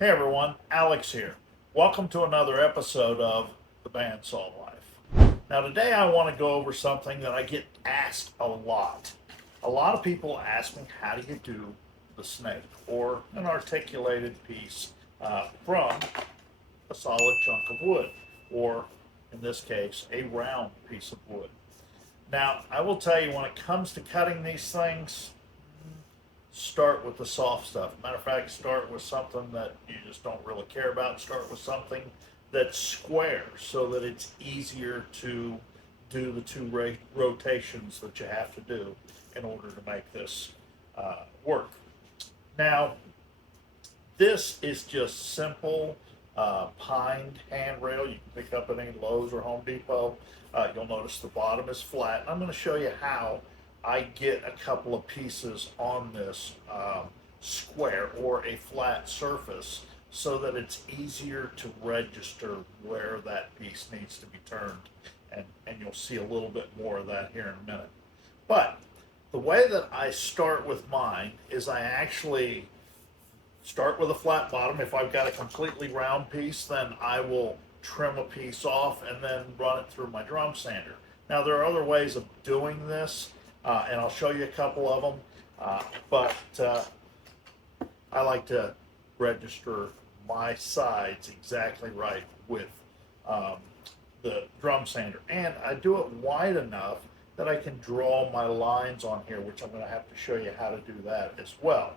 Hey everyone, Alex here. Welcome to another episode of the Bandsaw Life. Now today I want to go over something that I get asked a lot. A lot of people ask me, how do you do the snake or an articulated piece from a solid chunk of wood, or in this case, a round piece of wood. Now I will tell you, when it comes to cutting these things, start with the soft stuff. Matter of fact, start with something that you just don't really care about. Start with something that's square so that it's easier to do the two rotations that you have to do in order to make this work. Now, this is just simple pine handrail you can pick up at any Lowe's or Home Depot. You'll notice the bottom is flat. I'm going to show you how I get a couple of pieces on this square or a flat surface so that it's easier to register where that piece needs to be turned. And you'll see a little bit more of that here in a minute. But the way that I start with mine is I actually start with a flat bottom. If I've got a completely round piece, then I will trim a piece off and then run it through my drum sander. Now there are other ways of doing this, and I'll show you a couple of them, but I like to register my sides exactly right with the drum sander, and I do it wide enough that I can draw my lines on here, which I'm going to have to show you how to do that as well.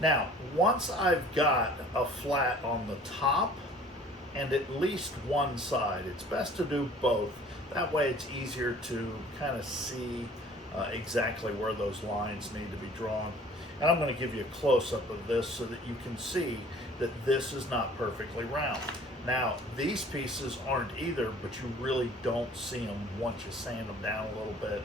Now, once I've got a flat on the top and at least one side, it's best to do both. That way it's easier to kind of see exactly where those lines need to be drawn. And I'm going to give you a close-up of this so that you can see that this is not perfectly round. Now, these pieces aren't either, but you really don't see them once you sand them down a little bit.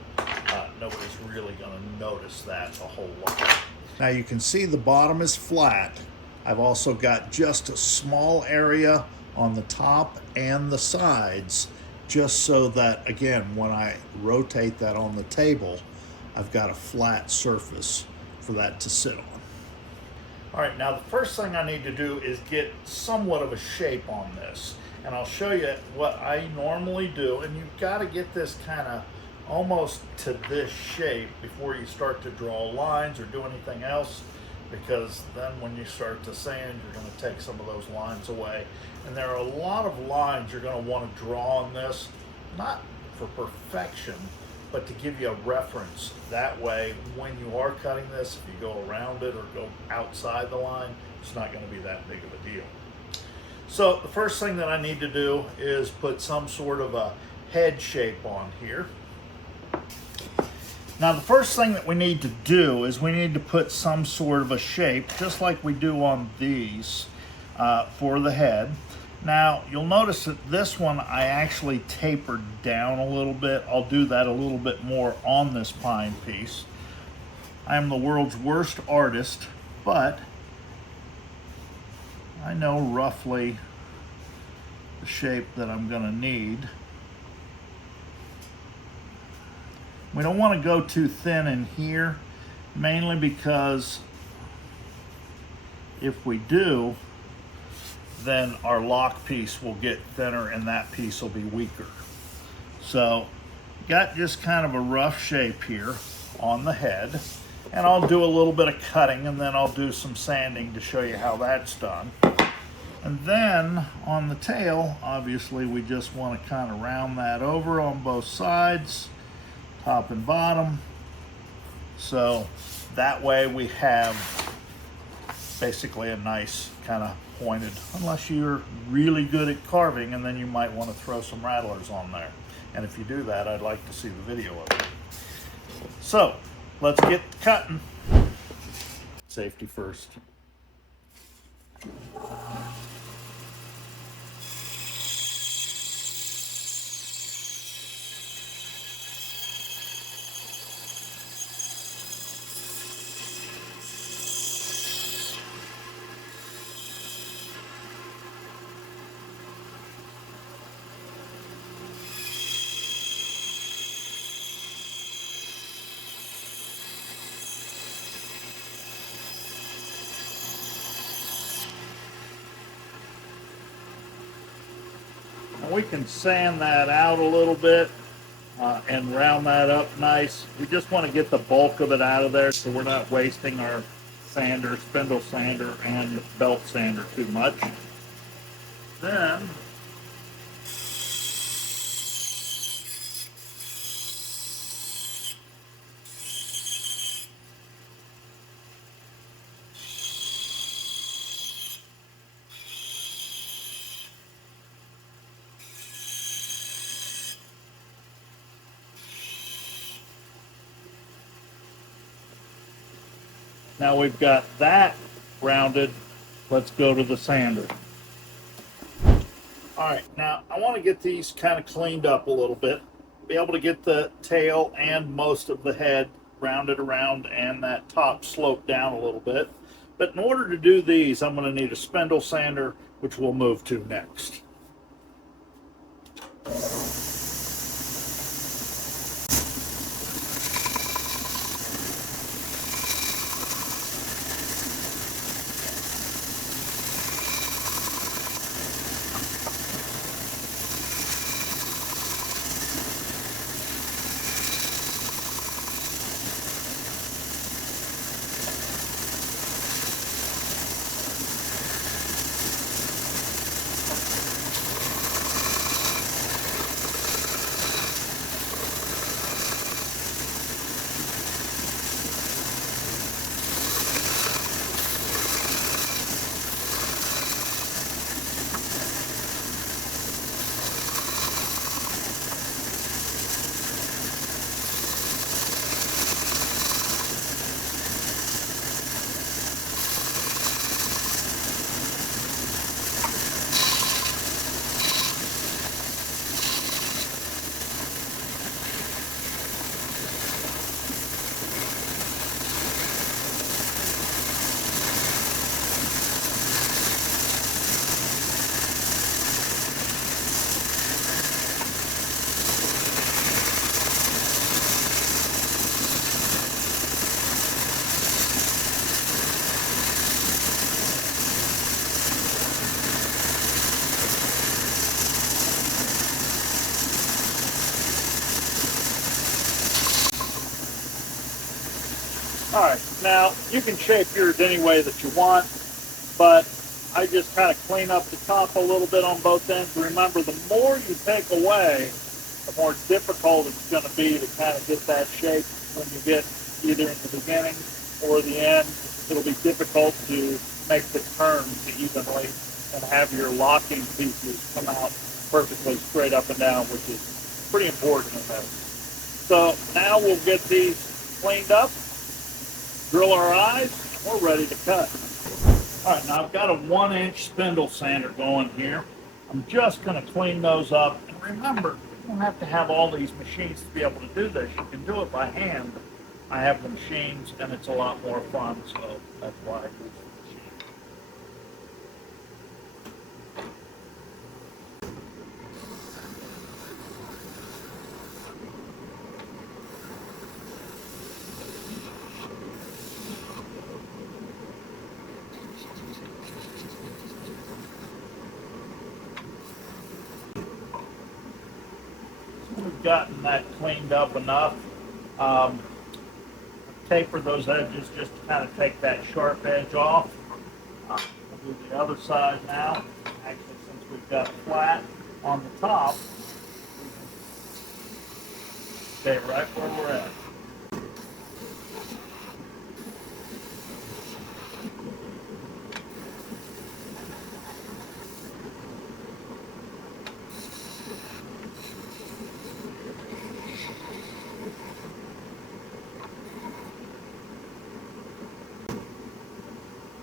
Nobody's really going to notice that a whole lot. Now you can see the bottom is flat. I've also got just a small area on the top and the sides, just so that, again, when I rotate that on the table, I've got a flat surface for that to sit on. All right, now the first thing I need to do is get somewhat of a shape on this. And I'll show you what I normally do. And you've got to get this kind of almost to this shape before you start to draw lines or do anything else, because then when you start to sand, you're going to take some of those lines away. And there are a lot of lines you're going to want to draw on this, not for perfection, but to give you a reference. That way, when you are cutting this, if you go around it or go outside the line, it's not going to be that big of a deal. So the first thing that I need to do is put some sort of a head shape on here. Now the first thing that we need to do is we need to put some sort of a shape, just like we do on these, for the head. Now you'll notice that this one I actually tapered down a little bit. I'll do that a little bit more on this pine piece. I am the world's worst artist, but I know roughly the shape that I'm going to need. We don't want to go too thin in here, mainly because if we do, then our lock piece will get thinner and that piece will be weaker. So, got just kind of a rough shape here on the head, and I'll do a little bit of cutting and then I'll do some sanding to show you how that's done. And then on the tail, obviously we just want to kind of round that over on both sides, top and bottom, so that way we have basically a nice kind of pointed, unless you're really good at carving, and then you might want to throw some rattlers on there. And if you do that, I'd like to see the video of it. So let's get cutting. Safety first. we can sand that out a little bit and round that up nice. We just want to get the bulk of it out of there so we're not wasting our sander, spindle sander, and belt sander too much. Then now we've got that rounded, let's go to the sander. All right, now I want to get these kind of cleaned up a little bit, be able to get the tail and most of the head rounded around and that top sloped down a little bit. But in order to do these, I'm going to need a spindle sander, which we'll move to next. All right, now you can shape yours any way that you want, but I just kind of clean up the top a little bit on both ends. Remember, the more you take away, the more difficult it's going to be to kind of get that shape when you get either in the beginning or the end. It'll be difficult to make the turns evenly and have your locking pieces come out perfectly straight up and down, which is pretty important in this. So now we'll get these cleaned up, drill our eyes, and we're ready to cut. All right, now I've got a 1-inch spindle sander going here. I'm just going to clean those up. And remember, you don't have to have all these machines to be able to do this. You can do it by hand. I have the machines, and it's a lot more fun, so that's why I use the machine. We've gotten that cleaned up enough. Taper those edges just to kind of take that sharp edge off. We'll do the other side now. Actually, since we've got flat on the top, we can stay right where we're at.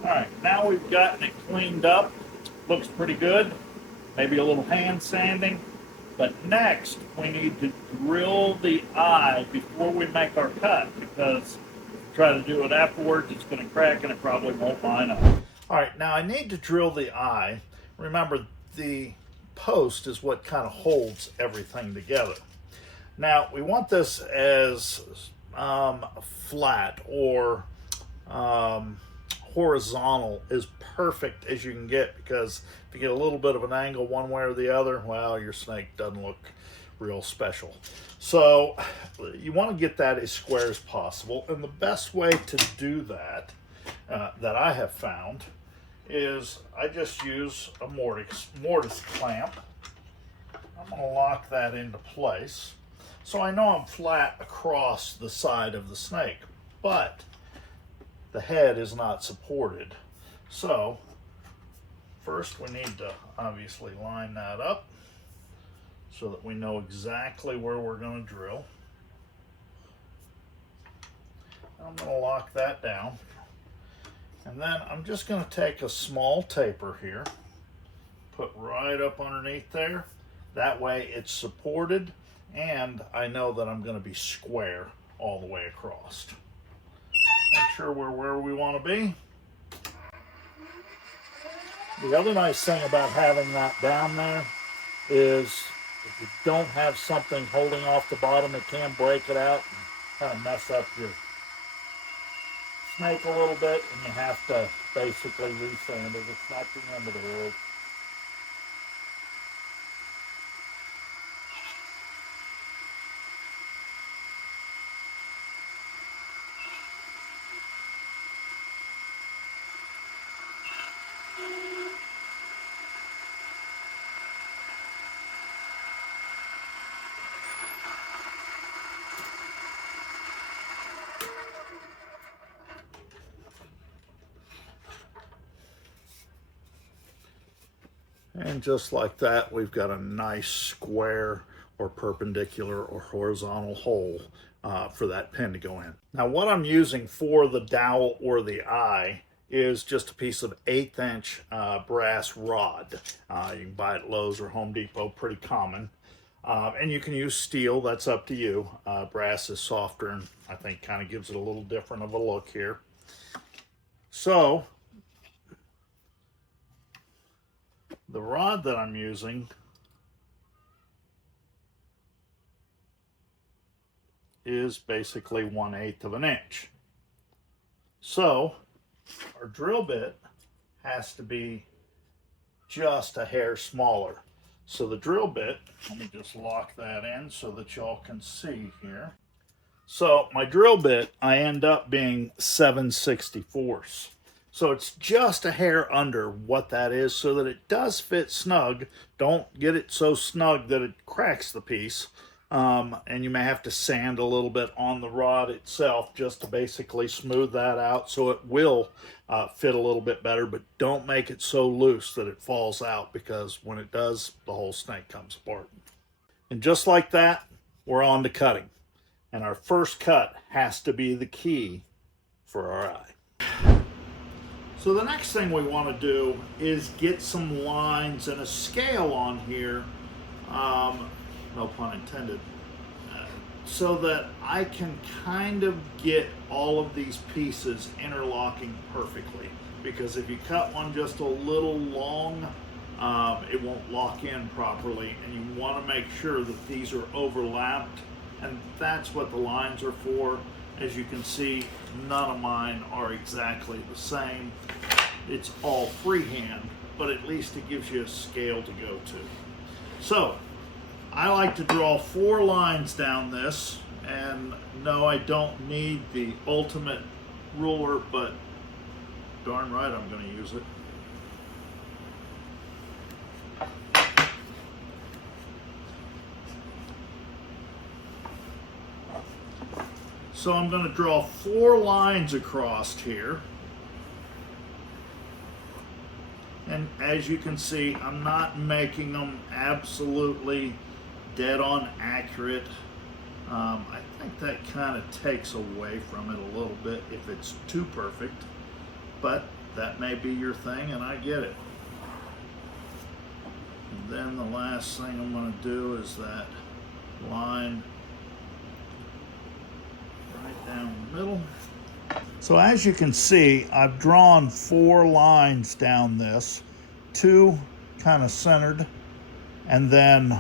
All right, now we've gotten it cleaned up. Looks pretty good. Maybe a little hand sanding. But next, we need to drill the eye before we make our cut, because if we try to do it afterwards, it's going to crack and it probably won't line up. All right, now I need to drill the eye. Remember, the post is what kind of holds everything together. Now, we want this as flat or horizontal is perfect as you can get, because if you get a little bit of an angle one way or the other, well, your snake doesn't look real special. So you want to get that as square as possible, and the best way to do that that I have found is I just use a mortise clamp. I'm going to lock that into place so I know I'm flat across the side of the snake, but the head is not supported. So first we need to obviously line that up so that we know exactly where we're going to drill. I'm going to lock that down, and then I'm just going to take a small taper here, put right up underneath there. That way it's supported, and I know that I'm going to be square all the way across. Make sure we're where we want to be. The other nice thing about having that down there is if you don't have something holding off the bottom, it can break it out and kind of mess up your snake a little bit, and you have to basically resand it. It's not the end of the world. And just like that, we've got a nice square or perpendicular or horizontal hole for that pin to go in. Now what I'm using for the dowel or the eye is just a piece of 1/8 inch brass rod. You can buy it at Lowe's or Home Depot, pretty common. And you can use steel, that's up to you. Brass is softer and I think kind of gives it a little different of a look here. So the rod that I'm using is basically 1/8 of an inch. So our drill bit has to be just a hair smaller. So the drill bit, let me just lock that in so that y'all can see here. So my drill bit, I end up being 7/64. So it's just a hair under what that is, so that it does fit snug. Don't get it so snug that it cracks the piece. And you may have to sand a little bit on the rod itself just to basically smooth that out so it will fit a little bit better, but don't make it so loose that it falls out, because when it does, the whole snake comes apart. And just like that, we're on to cutting. And our first cut has to be the key for our eye. So the next thing we want to do is get some lines and a scale on here, no pun intended, so that I can kind of get all of these pieces interlocking perfectly. Because if you cut one just a little long, it won't lock in properly, and you want to make sure that these are overlapped, and that's what the lines are for. As you can see, none of mine are exactly the same. It's all freehand, but at least it gives you a scale to go to. So I like to draw 4 lines down this, and no, I don't need the ultimate ruler, but darn right I'm going to use it. So I'm going to draw 4 lines across here. And as you can see, I'm not making them absolutely dead on accurate. I think that kind of takes away from it a little bit if it's too perfect, but that may be your thing, and I get it. And then the last thing I'm going to do is that line right down the middle. So as you can see, I've drawn 4 lines down this, 2 kind of centered, and then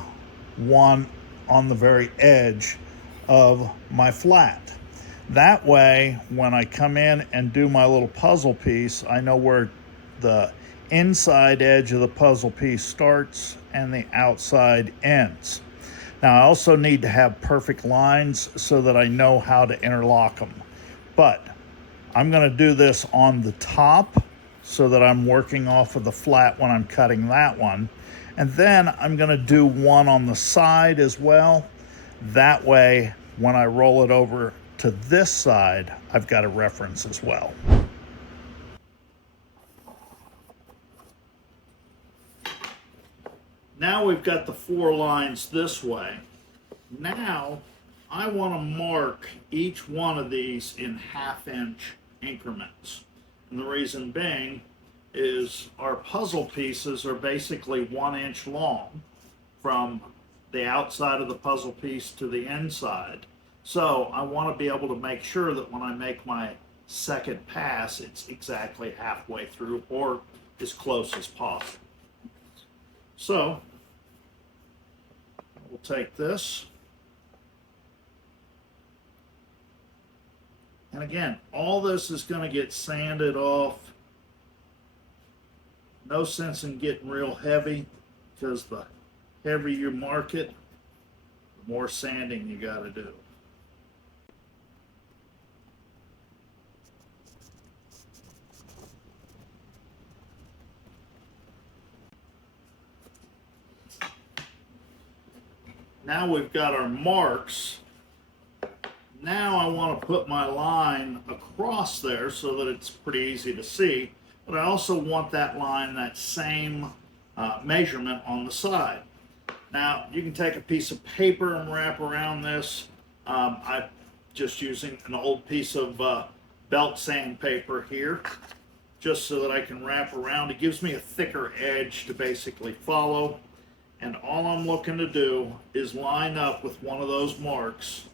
1 on the very edge of my flat. That way, when I come in and do my little puzzle piece, I know where the inside edge of the puzzle piece starts and the outside ends. Now, I also need to have perfect lines so that I know how to interlock them. But I'm going to do this on the top so that I'm working off of the flat when I'm cutting that one. And then I'm going to do one on the side as well. That way, when I roll it over to this side, I've got a reference as well. Now we've got the 4 lines this way. Now I want to mark each one of these in 1/2 inch increments. And the reason being is our puzzle pieces are basically 1 inch long from the outside of the puzzle piece to the inside. So I want to be able to make sure that when I make my second pass, it's exactly halfway through or as close as possible. So we'll take this. And again, all this is going to get sanded off. No sense in getting real heavy, because the heavier you mark it, the more sanding you got to do. Now we've got our marks. Now I want to put my line across there so that it's pretty easy to see, but I also want that line, that same measurement on the side. Now you can take a piece of paper and wrap around this. I'm just using an old piece of belt sandpaper here, just so that I can wrap around. It gives me a thicker edge to basically follow. And all I'm looking to do is line up with one of those marks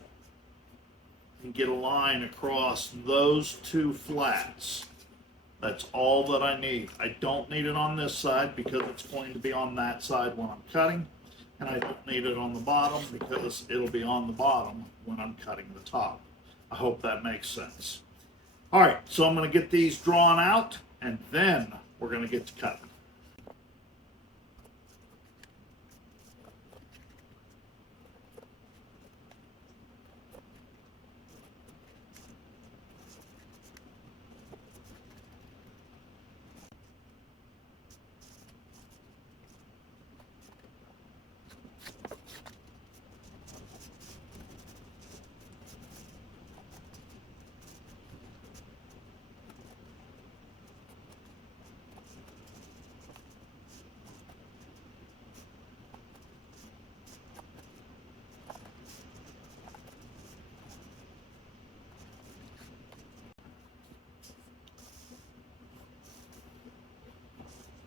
and get a line across those 2 flats. That's all that I need. I don't need it on this side because it's going to be on that side when I'm cutting. And I don't need it on the bottom because it'll be on the bottom when I'm cutting the top. I hope that makes sense. All right, so I'm going to get these drawn out and then we're going to get to cutting.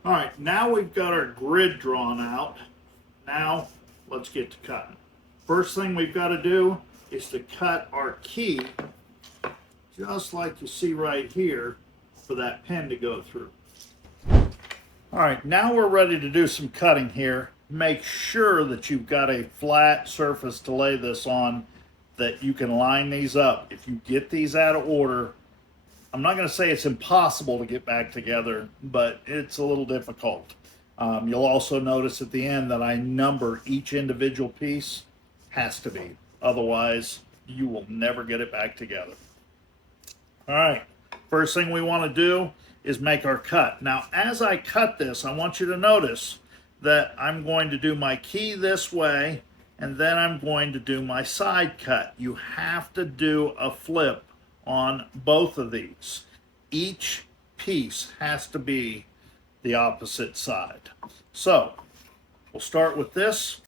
All right, now we've got our grid drawn out. Now let's get to cutting. First thing we've got to do is to cut our key, just like you see right here, for that pin to go through. All right, now we're ready to do some cutting here. Make sure that you've got a flat surface to lay this on, that you can line these up. If you get these out of order, I'm not going to say it's impossible to get back together, but it's a little difficult. You'll also notice at the end that I number each individual piece. Has to be. Otherwise, you will never get it back together. All right. First thing we want to do is make our cut. Now, as I cut this, I want you to notice that I'm going to do my key this way, and then I'm going to do my side cut. You have to do a flip on both of these. Each piece has to be the opposite side. So we'll start with this.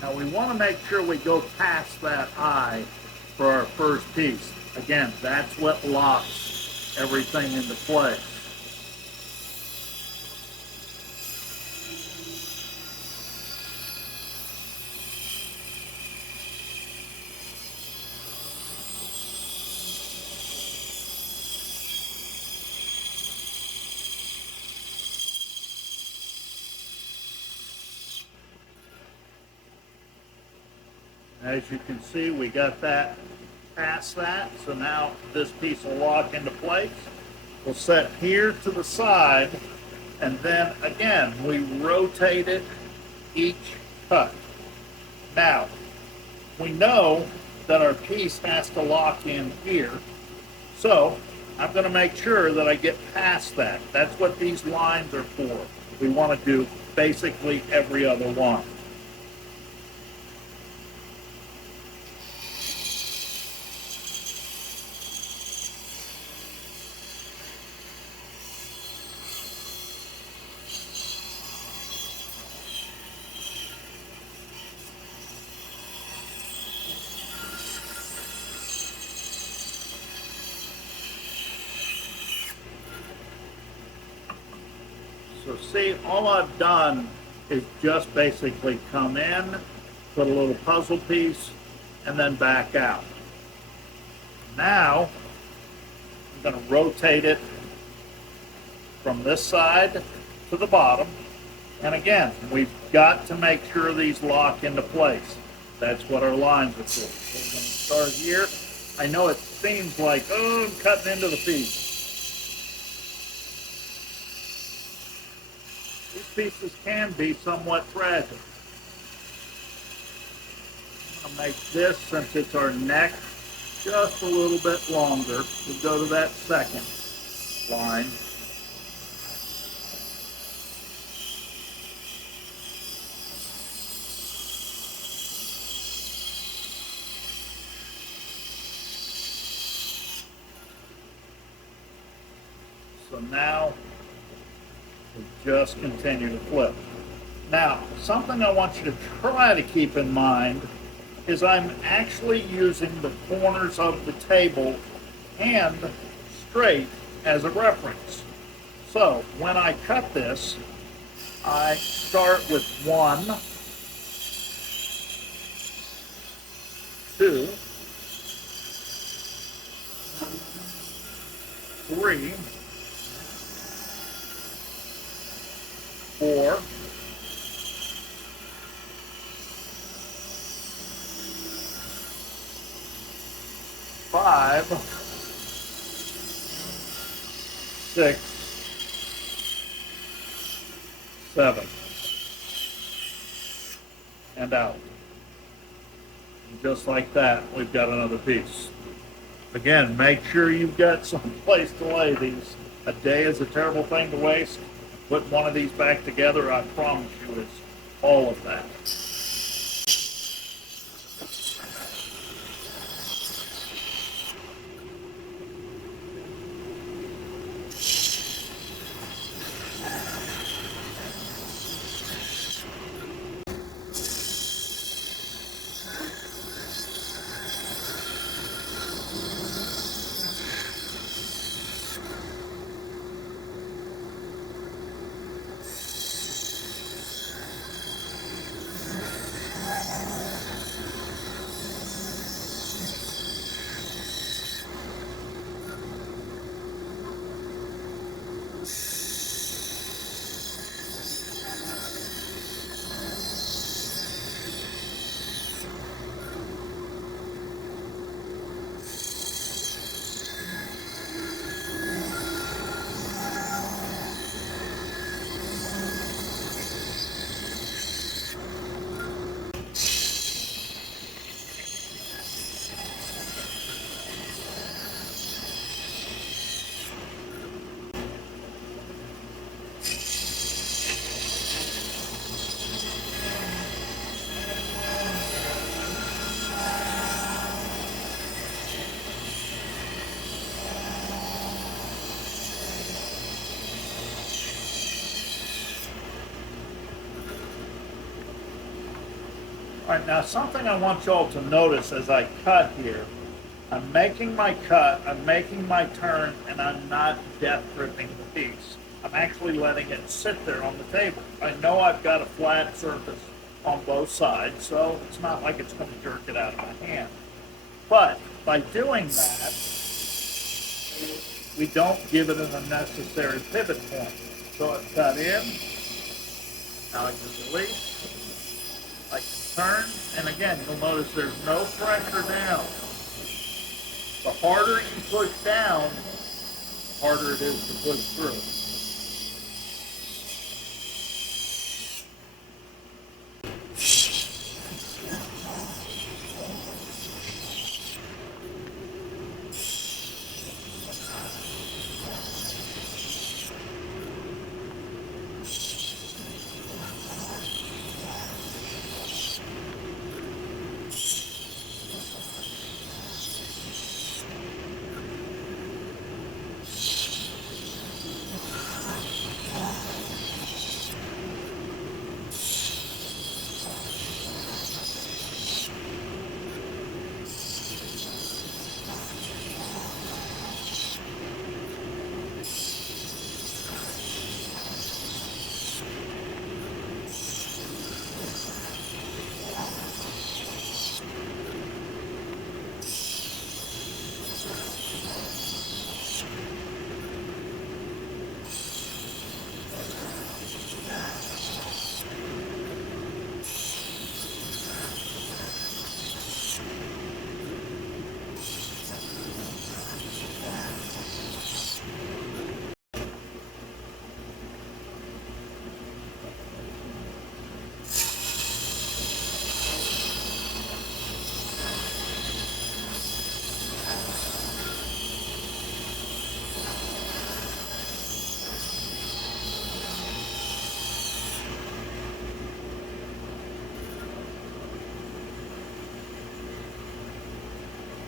Now we want to make sure we go past that eye for our first piece. Again, that's what locks everything into place. As you can see, we got that past that. So now this piece will lock into place. We'll set here to the side, and then again, we rotate it each cut. Now, we know that our piece has to lock in here, so I'm going to make sure that I get past that. That's what these lines are for. We want to do basically every other one. So see, all I've done is just basically come in, put a little puzzle piece, and then back out. Now, I'm going to rotate it from this side to the bottom. And again, we've got to make sure these lock into place. That's what our lines are for. So we're going to start here. I know it seems like, oh, I'm cutting into the piece. These pieces can be somewhat fragile. I'm going to make this, since it's our neck, just a little bit longer. We'll go to that second line. So now we just continue to flip. Now, something I want you to try to keep in mind is I'm actually using the corners of the table and straight as a reference. So when I cut this, I start with 1, 2, 3, 4, 5, 6, 7, and out. And just like that, we've got another piece. Again, make sure you've got some place to lay these. A day is a terrible thing to waste. Putting one of these back together, I promise you, is all of that. All right, now something I want y'all to notice as I cut here, I'm making my cut, I'm making my turn, and I'm not death gripping the piece. I'm actually letting it sit there on the table. I know I've got a flat surface on both sides, so it's not like it's going to jerk it out of my hand. But by doing that, we don't give it an unnecessary pivot point. So it's cut in, now I can release. I can turn, and again, you'll notice there's no pressure down. The harder you push down, the harder it is to push through.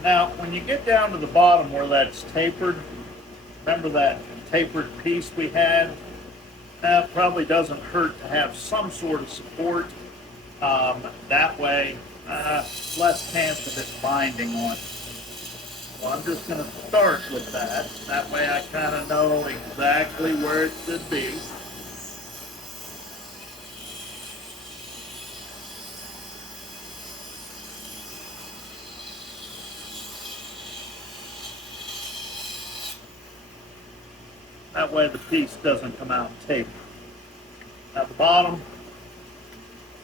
Now, when you get down to the bottom where that's tapered, remember that tapered piece we had? That probably doesn't hurt to have some sort of support. That way, less chance of it binding on. So I'm just going to start with that. That way I kind of know exactly where it should be. That way the piece doesn't come out tapered. At the bottom,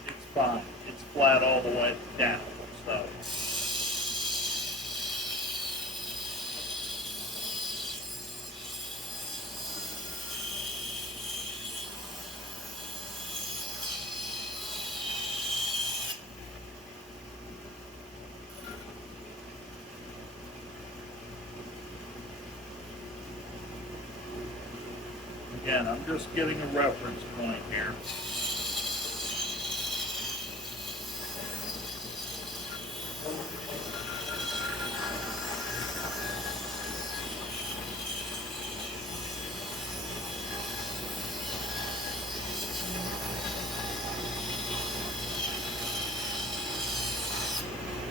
it's fine. It's flat all the way down. So. Again, I'm just getting a reference point here.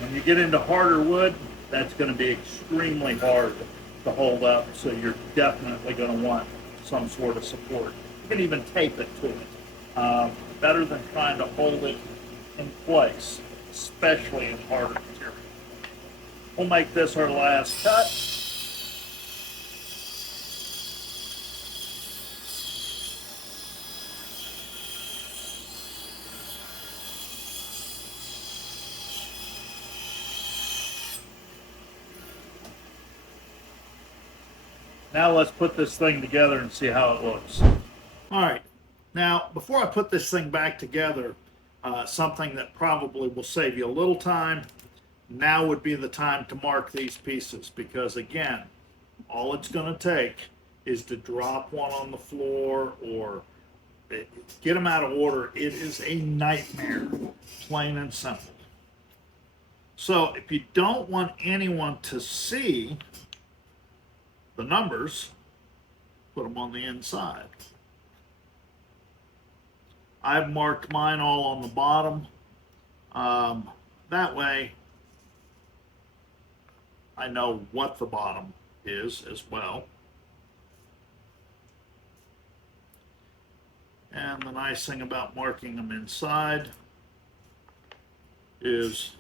When you get into harder wood, that's going to be extremely hard to hold up, so you're definitely going to want some sort of support. You can even tape it to it. Better than trying to hold it in place, especially in harder material. We'll make this our last cut. Now let's put this thing together and see how it looks. All right, now before I put this thing back together, something that probably will save you a little time, now would be the time to mark these pieces, because again, all it's going to take is to drop one on the floor or get them out of order. It is a nightmare, plain and simple. So if you don't want anyone to see the numbers, put them on the inside. I've marked mine all on the bottom. That way I know what the bottom is as well. And the nice thing about marking them inside is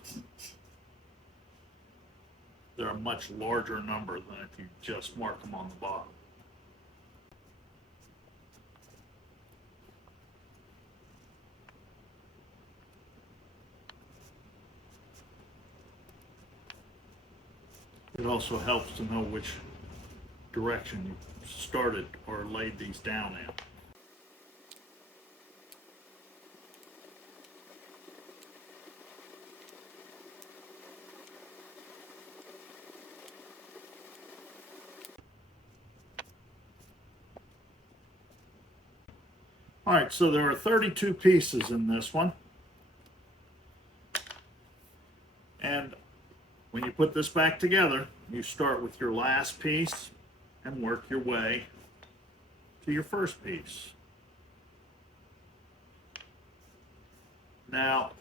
they're a much larger number than if you just mark them on the bottom. It also helps to know which direction you started or laid these down in. All right, so there are 32 pieces in this one. And when you put this back together, you start with your last piece and work your way to your first piece. Now,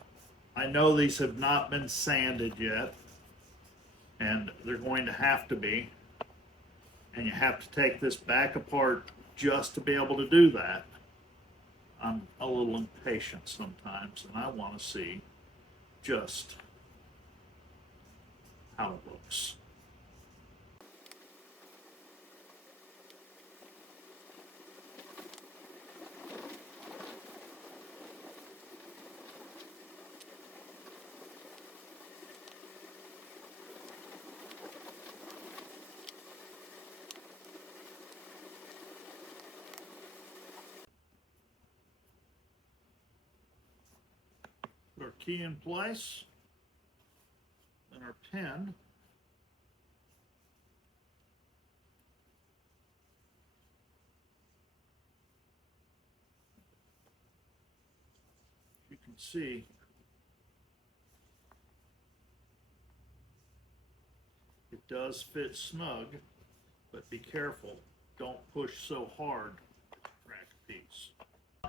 I know these have not been sanded yet, and they're going to have to be. And you have to take this back apart just to be able to do that. I'm a little impatient sometimes, and I want to see just how it looks. Put our key in place, then our pin. You can see it does fit snug, but be careful. Don't push so hard to crack a piece.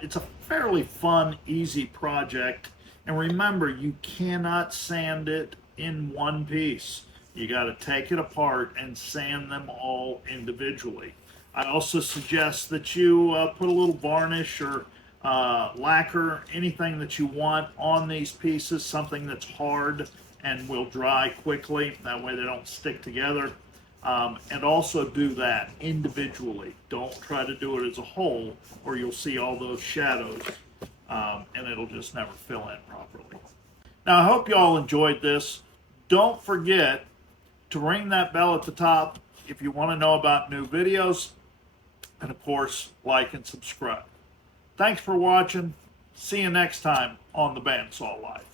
It's a fairly fun, easy project. And remember, you cannot sand it in one piece. You got to take it apart and sand them all individually. I also suggest that you put a little varnish or lacquer, anything that you want on these pieces, something that's hard and will dry quickly. That way they don't stick together. And also do that individually. Don't try to do it as a whole, or you'll see all those shadows and it'll just never fill in properly. Now, I hope you all enjoyed this. Don't forget to ring that bell at the top if you want to know about new videos. And of course, like and subscribe. Thanks for watching. See you next time on the Bandsaw Life.